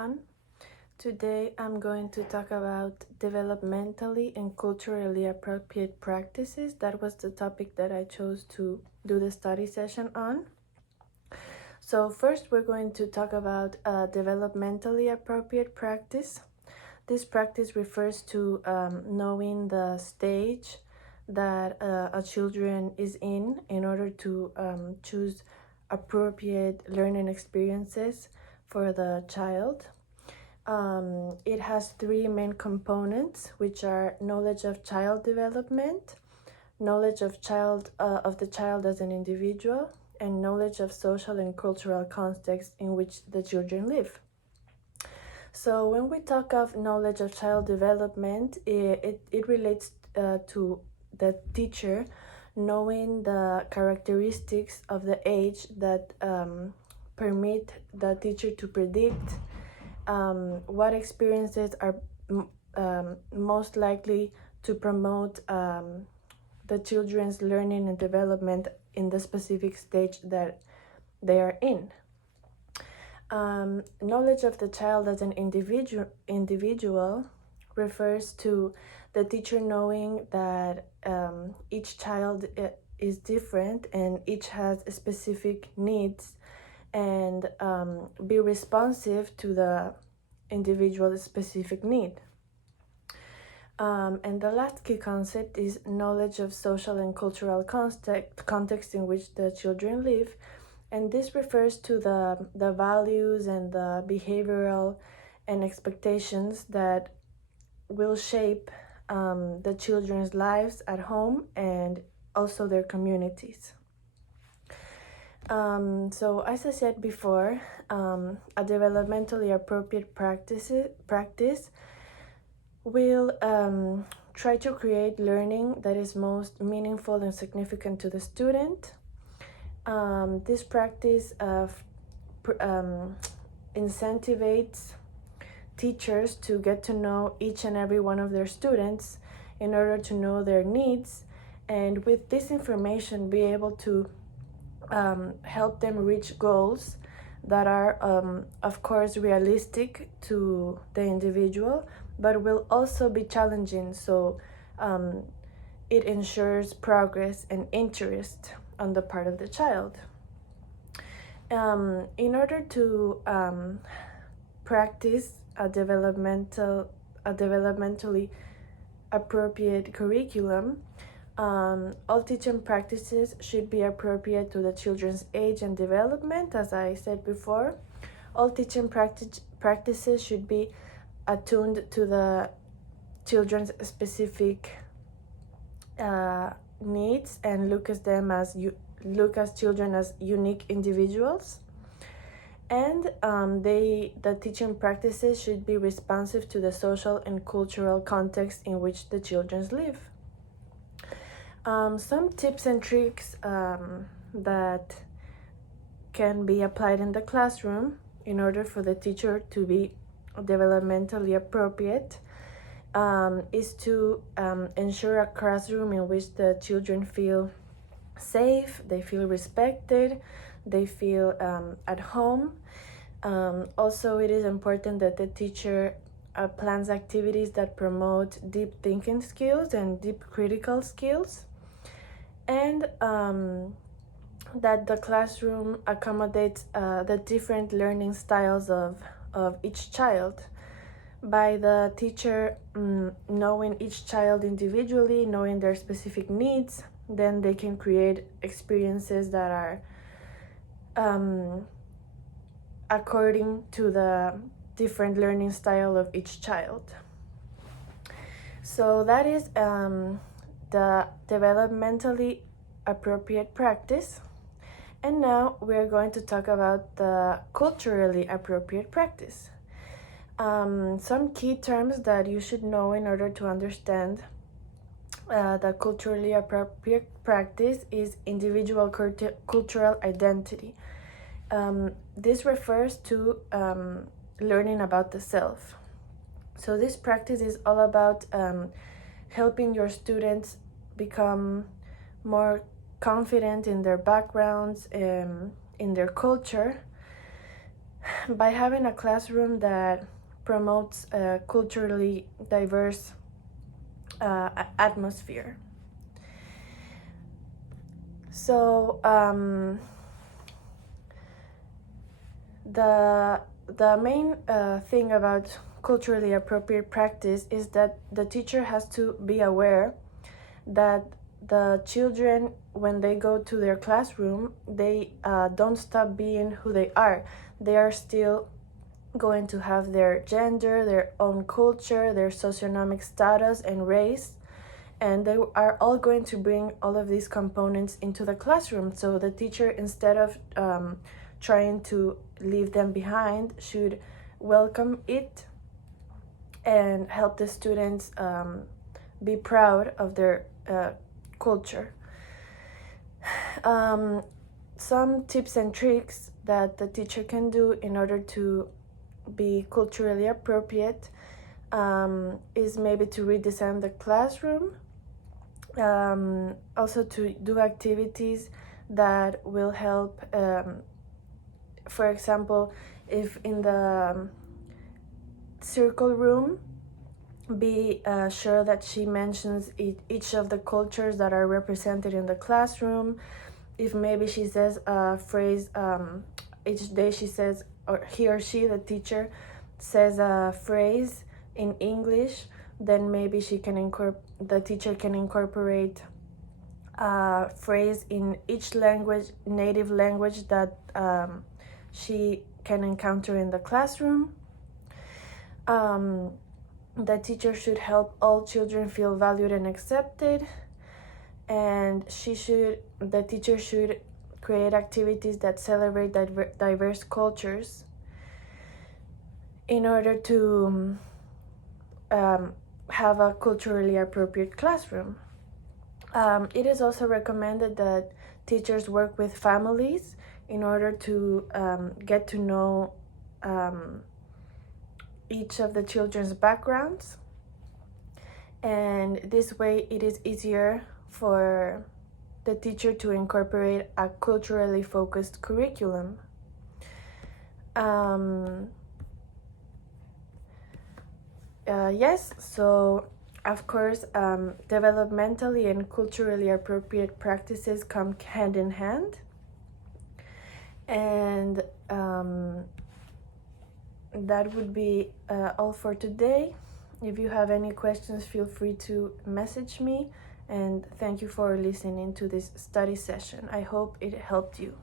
everyone. Today I'm going to talk about developmentally and culturally appropriate practices. That was the topic that I chose to do the study session on. So first we're going to talk about developmentally appropriate practice. This practice refers to knowing the stage that a children is in order to choose appropriate learning experiences for the child. It has three main components, which are knowledge of child development, knowledge of the child as an individual, and knowledge of social and cultural context in which the children live. So when we talk of knowledge of child development, it relates to the teacher knowing the characteristics of the age that permit the teacher to predict what experiences are most likely to promote the children's learning and development in the specific stage that they are in. Knowledge of the child as an individual refers to the teacher knowing that each child is different and each has specific needs, and be responsive to the individual's specific need. And the last key concept is knowledge of social and cultural context in which the children live. And this refers to the values and the behavioral and expectations that will shape the children's lives at home and also their communities. So as I said before, a developmentally appropriate practice will try to create learning that is most meaningful and significant to the student. This practice incentivates teachers to get to know each and every one of their students in order to know their needs, and with this information be able to help them reach goals that are of course realistic to the individual, but will also be challenging, so it ensures progress and interest on the part of the child. In order to practice a developmentally appropriate curriculum, all teaching practices should be appropriate to the children's age and development. As I said before, all teaching practices should be attuned to the children's specific needs and look at children as unique individuals. And the teaching practices should be responsive to the social and cultural context in which the children live. Some tips and tricks that can be applied in the classroom in order for the teacher to be developmentally appropriate is to ensure a classroom in which the children feel safe, they feel respected, they feel at home. Also, it is important that the teacher plans activities that promote deep thinking skills and deep critical skills, and that the classroom accommodates the different learning styles of each child. By the teacher knowing each child individually, knowing their specific needs, then they can create experiences that are according to the different learning style of each child. So that is the developmentally appropriate practice. And now we're going to talk about the culturally appropriate practice. Some key terms that you should know in order to understand the culturally appropriate practice is individual cultural identity. This refers to learning about the self. So this practice is all about helping your students become more confident in their backgrounds, in their culture, by having a classroom that promotes a culturally diverse atmosphere. So the main thing about culturally appropriate practice is that the teacher has to be aware that the children, when they go to their classroom, they don't stop being who they are. They are still going to have their gender, their own culture, their socioeconomic status and race, and they are all going to bring all of these components into the classroom. So the teacher, instead of trying to leave them behind, should welcome it and help the students be proud of their culture. Some tips and tricks that the teacher can do in order to be culturally appropriate is maybe to redesign the classroom, also to do activities that will help. For example, if in the circle room, be sure that she mentions each of the cultures that are represented in the classroom. If maybe she says a phrase each day, she says, or he or she, the teacher, says a phrase in English, then maybe the teacher can incorporate a phrase in each native language that she can encounter in the classroom. The teacher should help all children feel valued and accepted, and the teacher should create activities that celebrate diverse cultures in order to have a culturally appropriate classroom. It is also recommended that teachers work with families in order to get to know each of the children's backgrounds, and this way it is easier for the teacher to incorporate a culturally focused curriculum. Yes, so of course, developmentally and culturally appropriate practices come hand in hand, and that would be all for today. If you have any questions, feel free to message me, and thank you for listening to this study session. I hope it helped you.